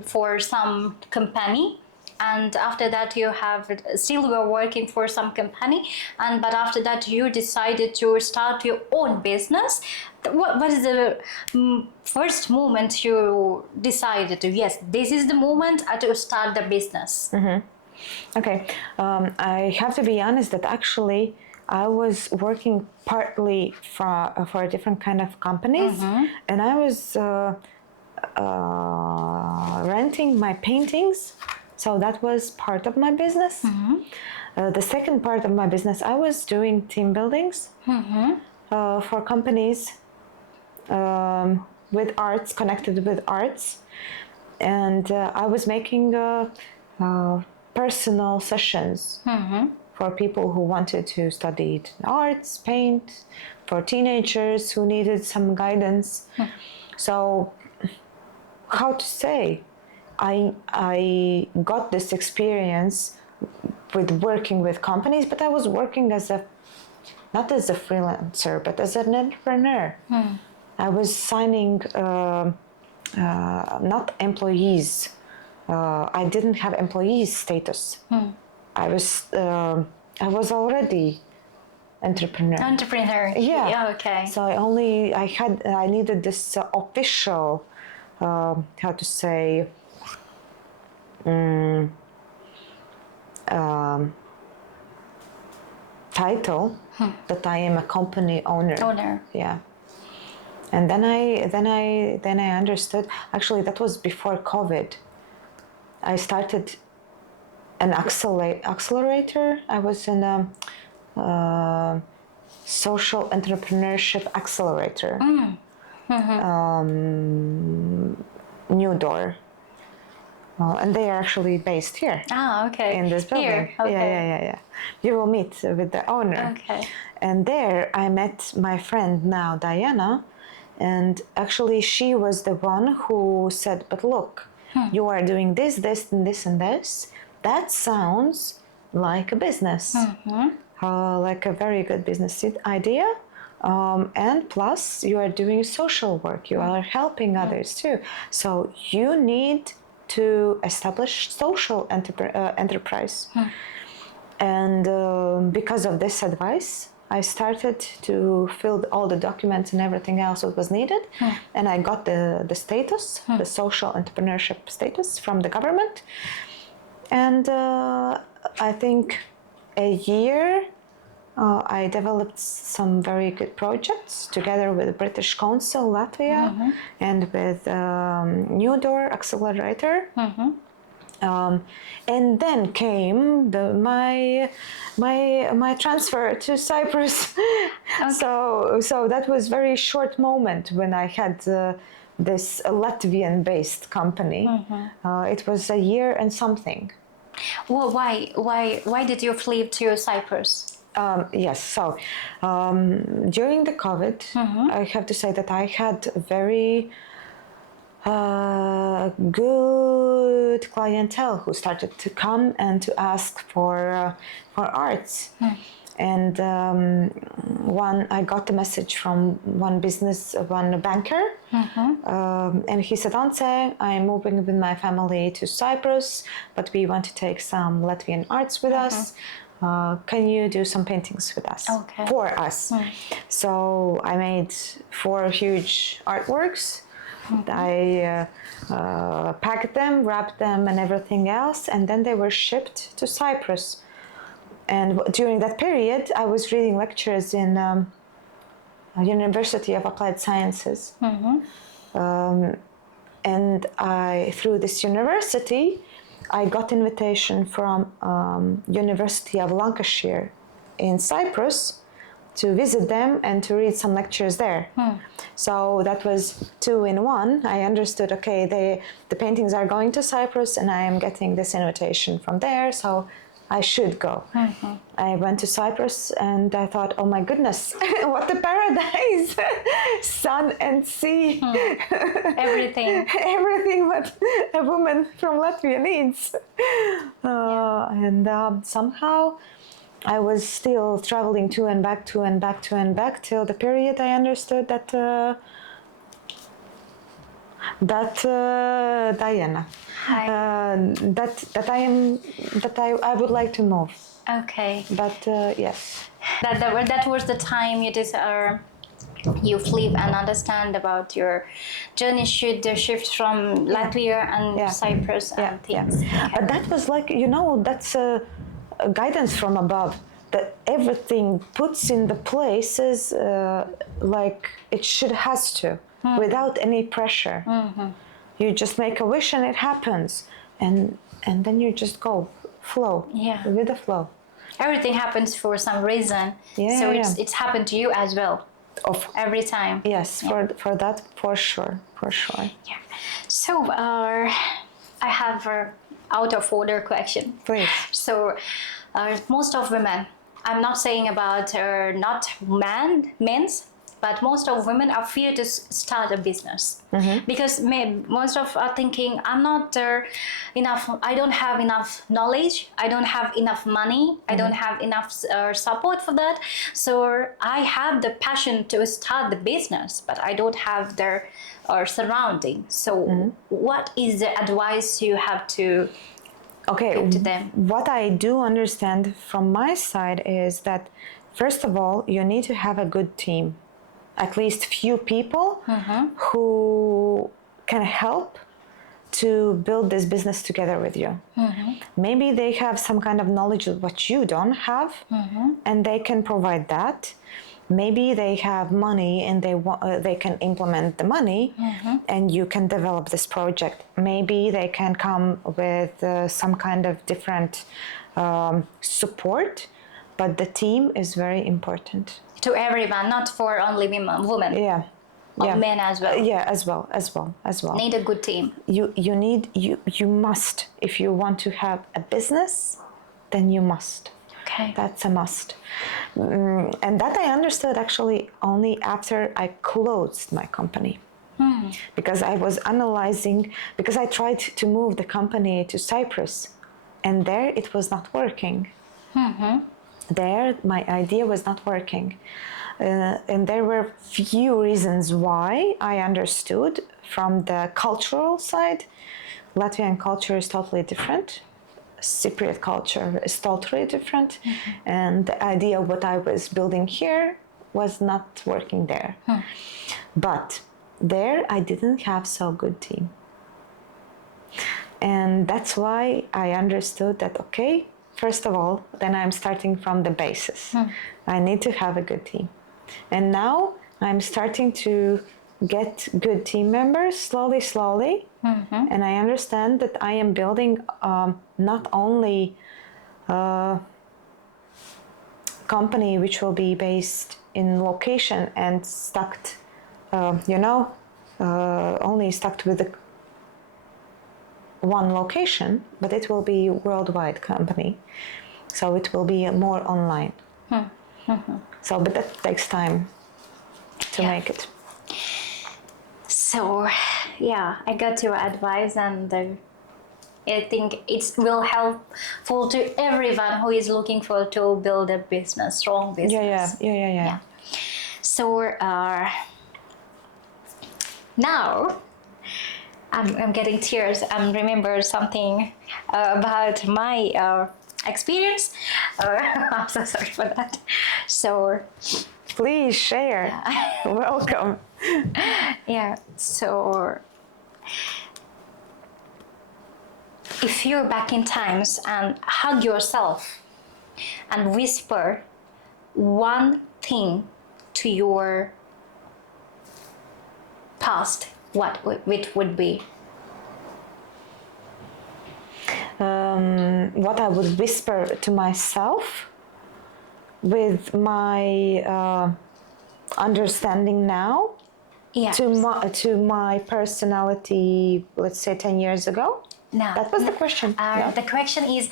for some company. And after that, you were working for some company, but after that, you decided to start your own business. What is the first moment you decided to? Yes, this is the moment to start the business. Okay, I have to be honest that actually I was working partly for different kind of companies, and I was renting my paintings. So that was part of my business. The second part of my business, I was doing team buildings for companies with arts, connected with arts. And I was making personal sessions for people who wanted to study arts, paint, for teenagers who needed some guidance. So, how to say, I got this experience with working with companies, but I was working not as a freelancer, but as an entrepreneur. I was signing not employees. I didn't have employee status. I was already entrepreneur. Entrepreneur. Yeah. Okay. So I needed this official, how to say, title that I am a company owner. Yeah. And then I understood. Actually, that was before COVID. I started an accelerator. I was in a social entrepreneurship accelerator. New Door. And they are actually based here. Ah, okay. In this building. Here, okay. Yeah. You will meet with the owner. Okay. And there I met my friend now, Diana. And actually she was the one who said, but look, you are doing this, and this, and this. That sounds like a business. Like a very good business idea. And plus you are doing social work. You are helping others too. So you need to establish social enterprise. And because of this advice, I started to fill all the documents and everything else that was needed. And I got the status, the social entrepreneurship status from the government. And I think a year I developed some very good projects together with the British Council, Latvia, and with New Door Accelerator. And then came my transfer to Cyprus. So that was very short moment when I had this Latvian-based company. It was a year and something. Well, why did you flee to Cyprus? Yes, so during the COVID, I have to say that I had very good clientele who started to come and to ask for arts. And I got a message from one banker, and he said, Ance, I'm moving with my family to Cyprus, but we want to take some Latvian arts with us. Can you do some paintings with us? For us? So I made 4 huge artworks. I packed them, wrapped them, and everything else, and then they were shipped to Cyprus. And during that period, I was reading lectures in University of Applied Sciences. And through this university, I got invitation from University of Lancashire in Cyprus to visit them and to read some lectures there. So that was 2 in 1. I understood, okay, the paintings are going to Cyprus and I am getting this invitation from there, so I should go. I went to Cyprus and I thought, oh my goodness, what a paradise! Sun and sea. Everything. Everything what a woman from Latvia needs. And somehow I was still traveling to and back till the period I understood that Diana, that I would like to move. Okay. But yes. That was the time you flip and understand about your journey should shift from Latvia and Cyprus and things. But that was like, that's a guidance from above. that everything puts in the places like it has to, without any pressure. You just make a wish and it happens, and then you just go flow with the flow. Everything happens for some reason. So it's happened to you as well. Every time. Yes, for that, for sure. Yeah. So I have out of order question. Please. So most of women, I'm not saying about not men's, but most of women are fear to start a business because most of are thinking, I'm not enough, I don't have enough knowledge, I don't have enough money, I don't have enough support for that. So I have the passion to start the business, but I don't have their surrounding. So what is the advice you have to give to them? What I do understand from my side is that, first of all, you need to have a good team. At least few people who can help to build this business together with you. Maybe they have some kind of knowledge of what you don't have, and they can provide that. Maybe they have money and they can implement the money, and you can develop this project. Maybe they can come with some kind of different support, but the team is very important. To everyone, not for only women. Yeah. Men as well. Yeah, as well. Need a good team. You must, if you want to have a business, then you must. Okay. That's a must. And that I understood actually only after I closed my company. Because I was analyzing, because I tried to move the company to Cyprus, and there it was not working. There, my idea was not working. And there were few reasons why I understood. From the cultural side, Latvian culture is totally different. Cypriot culture is totally different. And the idea of what I was building here was not working there. But there, I didn't have so good team. And that's why I understood that, okay, first of all, then I'm starting from the basis. I need to have a good team. And now I'm starting to get good team members slowly. And I understand that I am building not only a company which will be based in location and stuck, only stuck with the one location, but it will be a worldwide company. So it will be more online. So, but that takes time to make it. So, yeah, I got your advice, and I think it will helpful to everyone who is looking for to build a business, strong business. Yeah. So now I'm getting tears. I remember something about my experience. I'm so sorry for that. So please share. Welcome. Yeah. So if you're back in times and hug yourself and whisper one thing to your past, what it would be? What I would whisper to myself with my understanding now, to my personality, let's say 10 years ago. No, that was the question. No? The question is,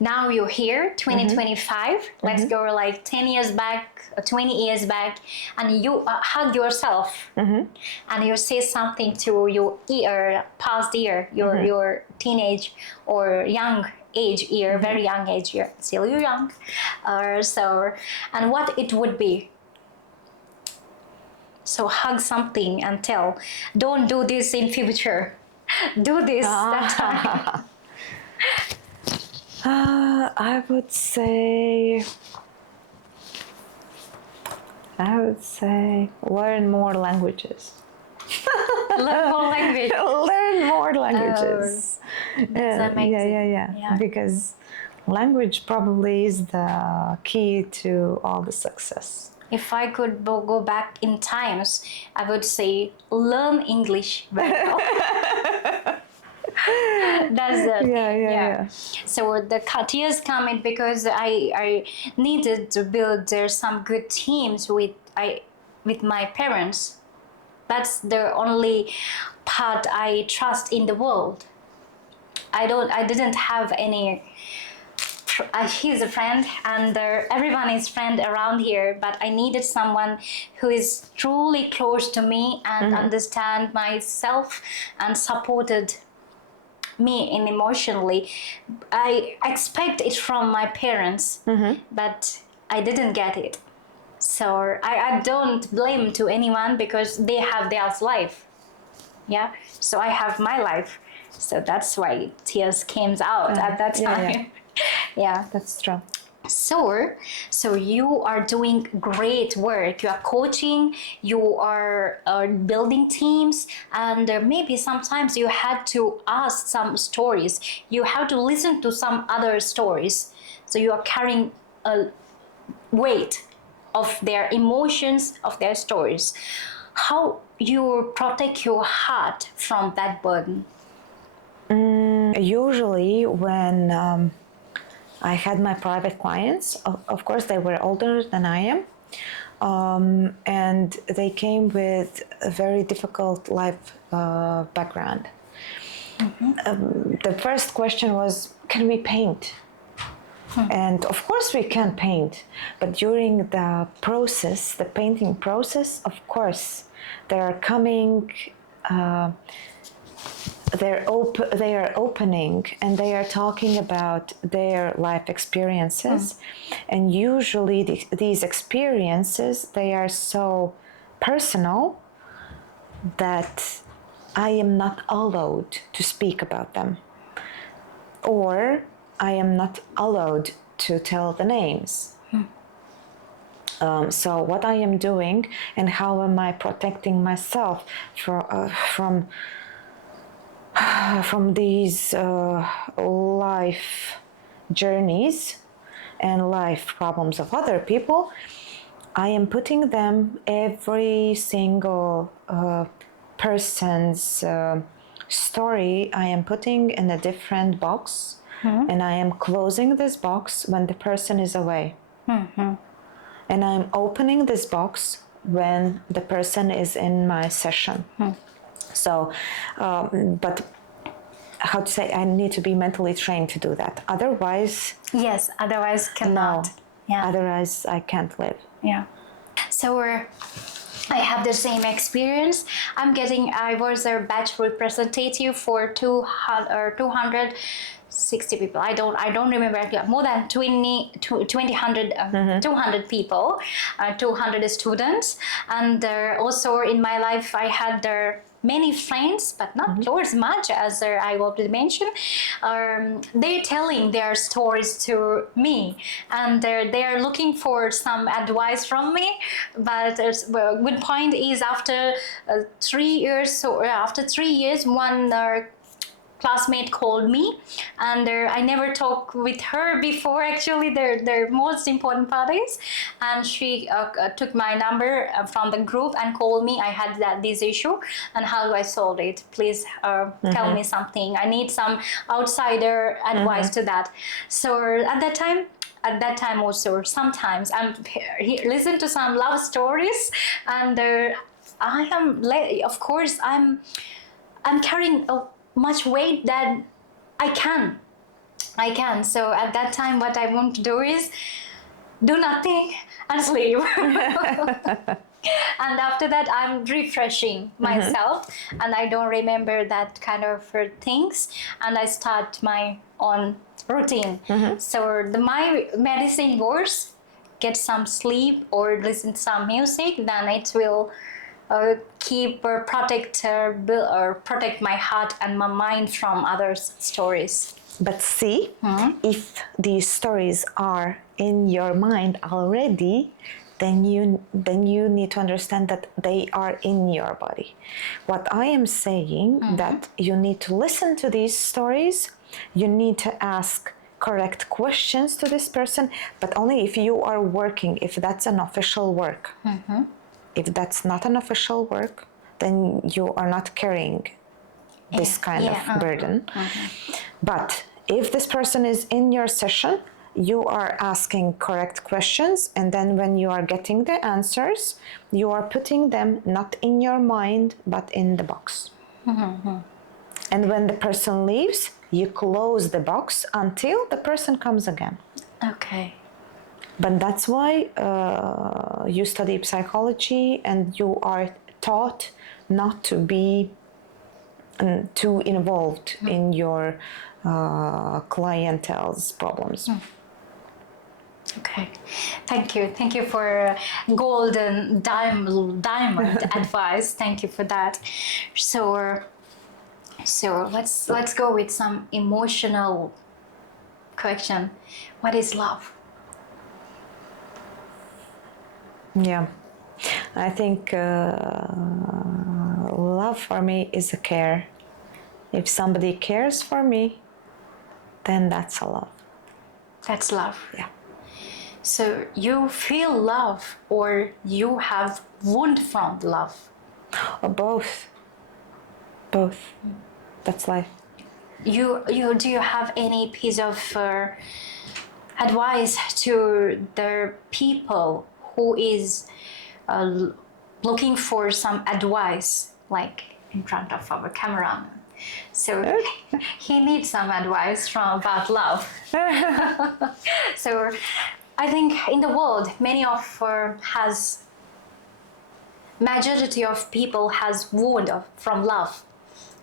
now you're here, 2025. Let's go like 10 years back, 20 years back, and you hug yourself, and you say something to your past year, your teenage or young age year, very young age year. Still you're young, and what it would be. So hug something and tell, don't do this in future. Do this that time. I would say learn more languages. Learn more language. Learn more languages. That's amazing. Yeah. Because Language probably is the key to all the success. If I could go back in times, I would say learn English very well. That's the Yeah. So the tears coming because I needed to build there some good teams with my parents. That's the only part I trust in the world. I didn't have any. He's a friend, and everyone is friend around here. But I needed someone who is truly close to me and understand myself and supported me in emotionally. I expect it from my parents, but I didn't get it. So I don't blame to anyone because they have their life. Yeah. So I have my life. So that's why tears came out at that time. Yeah. That's true. So you are doing great work. You are coaching, you are building teams, and maybe sometimes you had to ask some stories. You have to listen to some other stories. So you are carrying a weight of their emotions, of their stories. How you protect your heart from that burden? Usually when I had my private clients, of course they were older than I am, and they came with a very difficult life background. The first question was, can we paint? And of course we can paint, but during the process, the painting process, of course, they are coming, they are opening and they are talking about their life experiences. And usually these experiences, they are so personal that I am not allowed to speak about them, or I am not allowed to tell the names. So what I am doing and how am I protecting myself from these life journeys and life problems of other people, I am putting them, every single person's story, I am putting in a different box, and I am closing this box when the person is away. And I'm opening this box when the person is in my session. So, but how to say, I need to be mentally trained to do that. Otherwise, Yes, otherwise cannot. no. Yeah. Otherwise, I can't live. Yeah. So I have the same experience. I was a batch representative for 260 people. I don't remember, more than 200 people, 200 students. And also in my life, I had many friends, but not close much, as I already mentioned. They're telling their stories to me, and they're looking for some advice from me. But good point is after 3 years, one classmate called me, and I never talked with her before. Actually, their most important part is, and she took my number from the group and called me. I had this issue, and how do I solve it? Please tell me something. I need some outsider advice to that. So at that time also, sometimes listen to some love stories, and I am, of course, I'm carrying much weight that I can. So at that time, what I want to do is do nothing and sleep. And after that, I'm refreshing myself, and I don't remember that kind of things, and I start my own routine. So my medicine was get some sleep or listen to some music, then it will keep or protect my heart and my mind from others' stories. But see, if these stories are in your mind already, then you need to understand that they are in your body. What I am saying, that you need to listen to these stories, you need to ask correct questions to this person, but only if you are working, if that's an official work. If that's not an official work, then you are not carrying this kind of burden. But if this person is in your session, you are asking correct questions, and then when you are getting the answers, you are putting them not in your mind, but in the box. And when the person leaves, you close the box until the person comes again. Okay. But that's why you study psychology, and you are taught not to be too involved in your clientele's problems. Okay, thank you. Thank you for golden diamond advice. Thank you for that. So let's go with some emotional question. What is love? Yeah, I think love for me is a care. If somebody cares for me, then that's a love. That's love. Yeah. So you feel love, or you have wound from love? Or both. Both. That's life. You do you have any piece of advice to the people who is looking for some advice, like in front of our camera? So he needs some advice from about love. So I think in the world, majority of people has wound from love.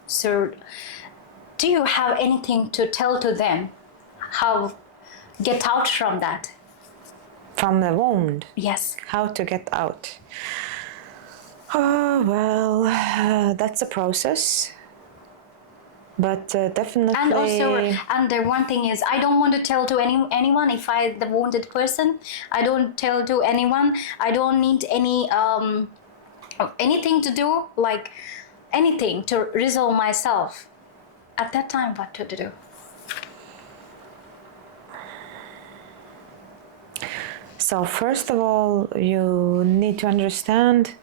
So do you have anything to tell to them how get out from that? From the wound? Yes. How to get out? Oh, well, that's a process. But definitely. And also, and the one thing is, I don't want to tell to anyone if I the wounded person. I don't tell to anyone. I don't need anything to do, like anything to resolve myself. At that time, what to do? So first of all, you need to understand,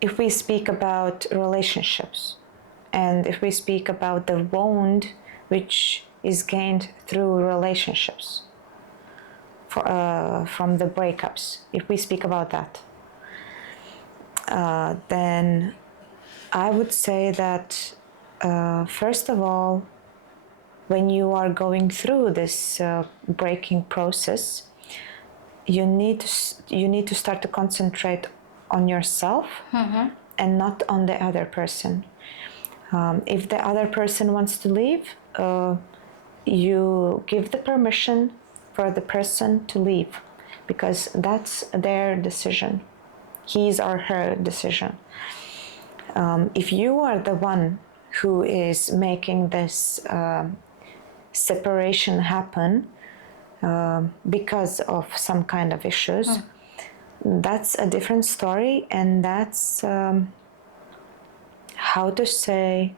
if we speak about relationships, and if we speak about the wound which is gained through relationships, from the breakups, if we speak about that, then I would say that first of all, when you are going through this breaking process, you need to start to concentrate on yourself and not on the other person. If the other person wants to leave, you give the permission for the person to leave, because that's their decision, his or her decision. If you are the one who is making this separation happen because of some kind of issues, that's a different story, and that's how to say,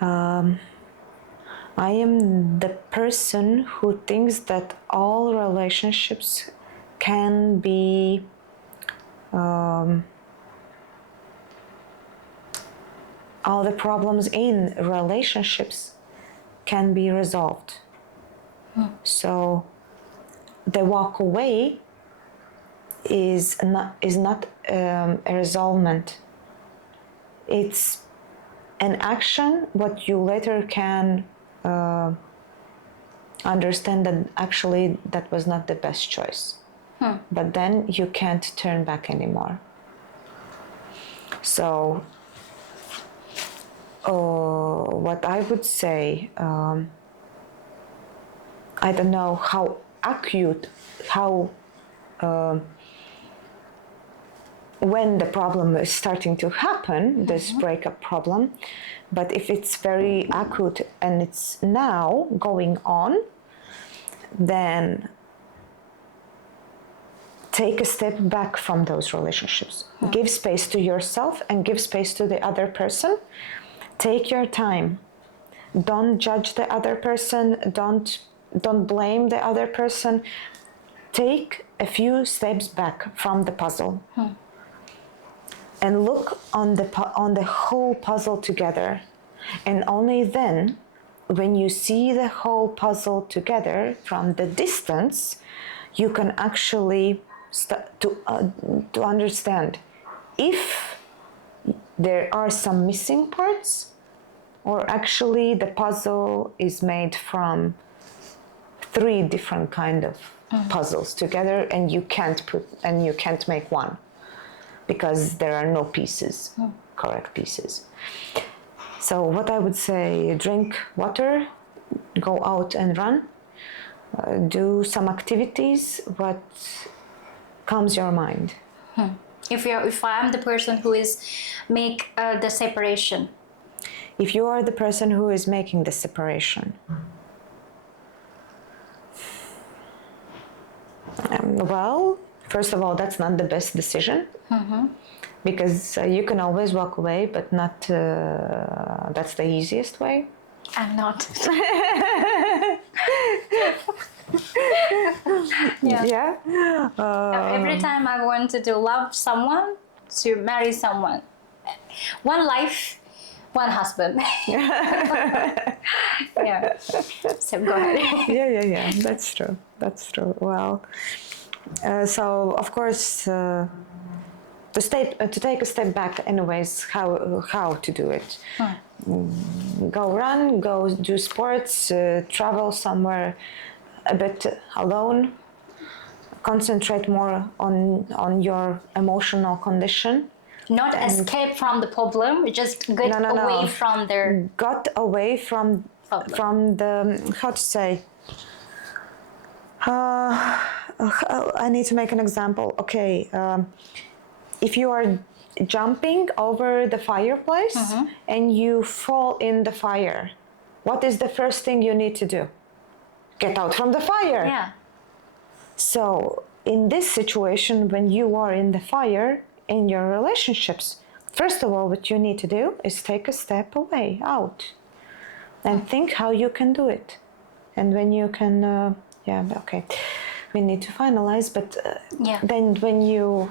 I am the person who thinks that all relationships can be all the problems in relationships can be resolved. So the walk away is not a resolvement. It's an action what you later can understand that actually that was not the best choice. But then you can't turn back anymore. So what I would say, I don't know how acute, when the problem is starting to happen, this breakup problem, but if it's very acute and it's now going on, then take a step back from those relationships. Give space to yourself and give space to the other person. Take your time. don't judge the other person, don't blame the other person. Take a few steps back from the puzzle and look on the whole puzzle together. And only then, when you see the whole puzzle together from the distance, you can actually start to understand if there are some missing parts, or actually the puzzle is made from 3 different kind of puzzles together, and you can't make one because there are no pieces, correct pieces. So what I would say, drink water, go out and run, do some activities, what calms your mind. If I'm the person who is make the separation. If you are the person who is making the separation, well, first of all, that's not the best decision, because you can always walk away, but not that's the easiest way. I'm not. Yeah. Every time I wanted to love someone, to marry someone, one life, one husband. Yeah. So go ahead. Yeah. That's true. Well, so of course, to take a step back, anyways, how to do it. Go run, go do sports, travel somewhere a bit alone. Concentrate more on your emotional condition. Not escape from the problem, just get away from their... Got away from the, how to say, I need to make an example. Okay, if you are jumping over the fireplace and you fall in the fire, what is the first thing you need to do? Get out from the fire. Yeah. So in this situation, when you are in the fire in your relationships, first of all, what you need to do is take a step away, out, and think how you can do it. And when you can, okay, we need to finalize, but then when you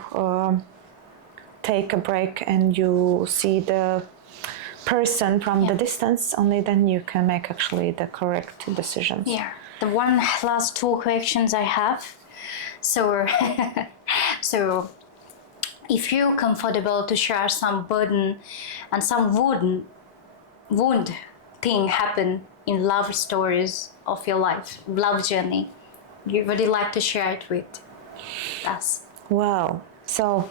take a break and you see the person from the distance, only then you can make actually the correct decisions. Yeah. The one last 2 questions I have. So, so if you're comfortable to share some burden and some wound thing happen in love stories of your life, love journey, would you like to share it with us? Wow. So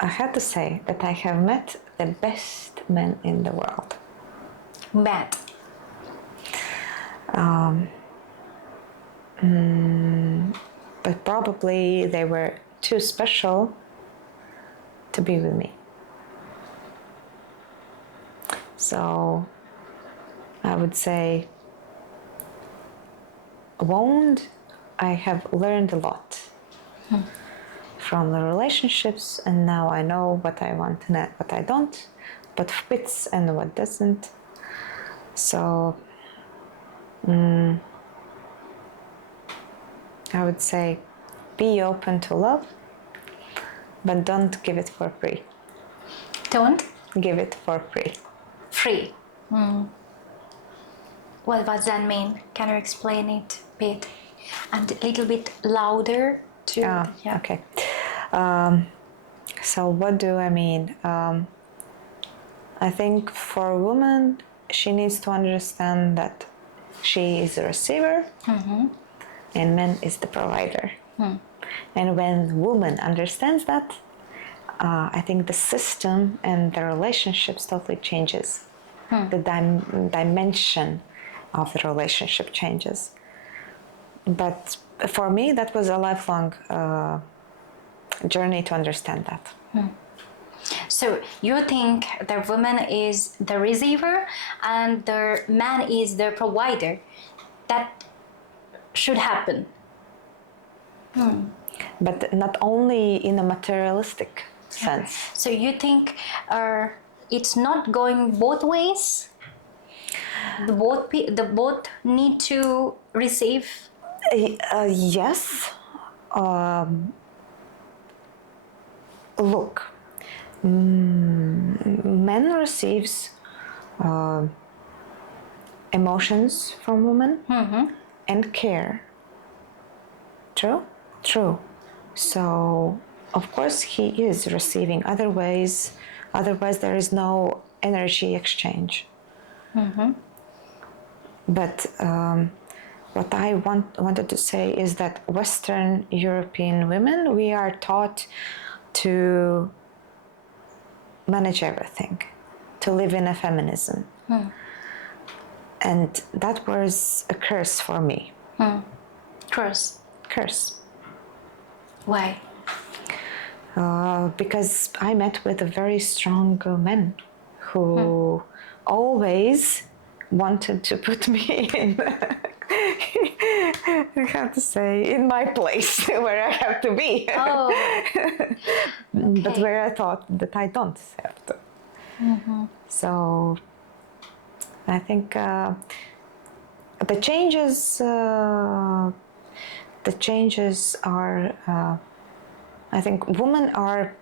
I had to say that I have met the best men in the world. Met. But probably they were too special to be with me. So I would say, wound, I have learned a lot from the relationships, and now I know what I want and what I don't, what fits and what doesn't. So I would say, be open to love, but don't give it for free. Don't Give it for free. Free. What does that mean? Can you explain it a bit and a little bit louder too? Okay. So what do I mean? I think for a woman, she needs to understand that she is a receiver and man is the provider. And when woman understands that, I think the system and the relationships totally changes. The dimension of the relationship changes. But for me, that was a lifelong journey to understand that. So you think the woman is the receiver and the man is the provider. That should happen. But not only in a materialistic sense. So you think it's not going both ways. The both need to receive. Yes. Look, men receives emotions from women and care. True? True. So, of course, he is receiving. Otherwise, there is no energy exchange. But what I wanted to say is that Western European women, we are taught to manage everything, to live in a feminism. And that was a curse for me. Curse. Curse. Why? Because I met with a very strong men who always wanted to put me in, how to say, in my place where I have to be. Oh. But Okay. where I thought that I don't have to. So I think the changes are, I think women are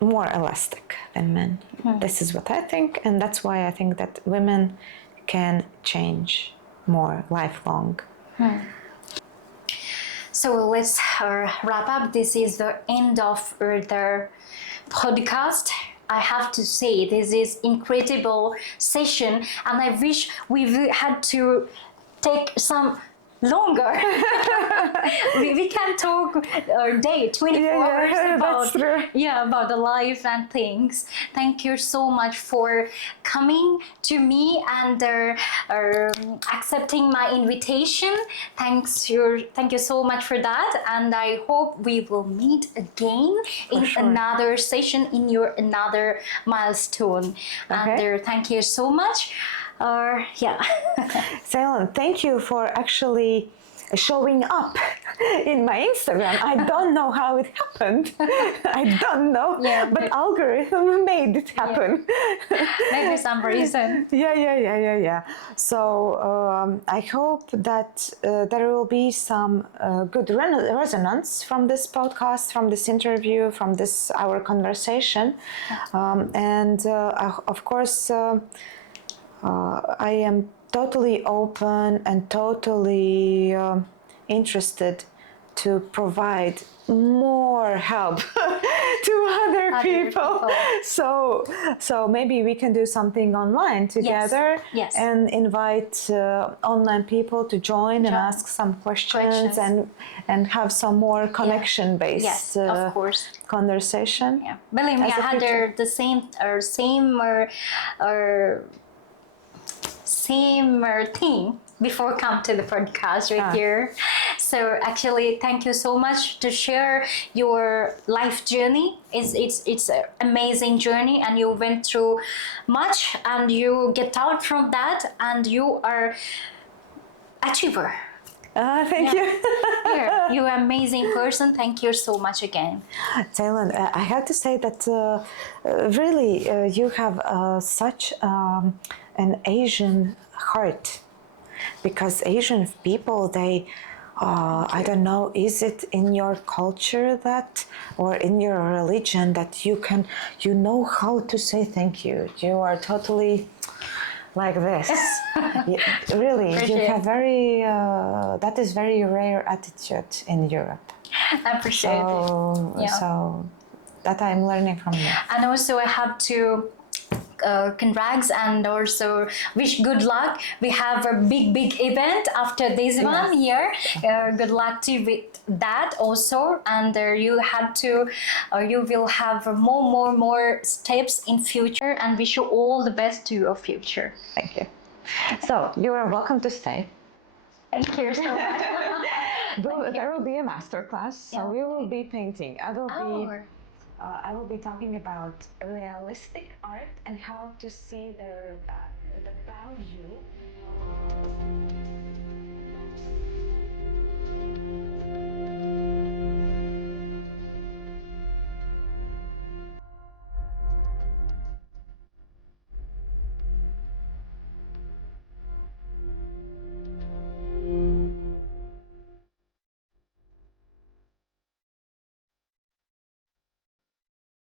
more elastic than men. This is what I think, and that's why I think that women can change more lifelong. So let's wrap up. This is the end of the podcast. I have to say this is incredible session, and I wish we had to take some longer. we can talk a day, 24 hours about, that's true. about the life and things. Thank you so much for coming to me and accepting my invitation. Thank you so much for that, and I hope we will meet again in another session, in your another milestone. Okay. And thank you so much. Ceylon, thank you for actually showing up in my Instagram. I don't know how it happened. I don't know, but algorithm made it happen. Maybe some reason. Yeah. So I hope that there will be some good resonance from this podcast, from this interview, from this our conversation, and of course. I am totally open and totally interested to provide more help to other people. So maybe we can do something online together. Yes. And invite online people to join and ask some questions. and have some more connection-based of course. conversation. Yeah. Believe me, I had the same thing before come to the podcast right here. So actually, thank you so much to share your life journey. It's an amazing journey, and you went through much, and you get out from that, and you are achiever. Thank you. You're an amazing person. Thank you so much again. Ceylon, I have to say that really you have such an Asian heart, because Asian people, they I don't know, is it in your culture that, or in your religion, that you know how to say thank you? You are totally like this. Really, you have very that is very rare attitude in Europe. I appreciate it. So that I'm learning from you. And also I have to congrats and also wish good luck. We have a big event after this one here. Good luck to you with that also, and you will have more steps in future, and wish you all the best to your future. Thank you. So you are welcome to stay. Thank you so much. There will be a master class, so we will be painting. I will be talking about realistic art and how to see the value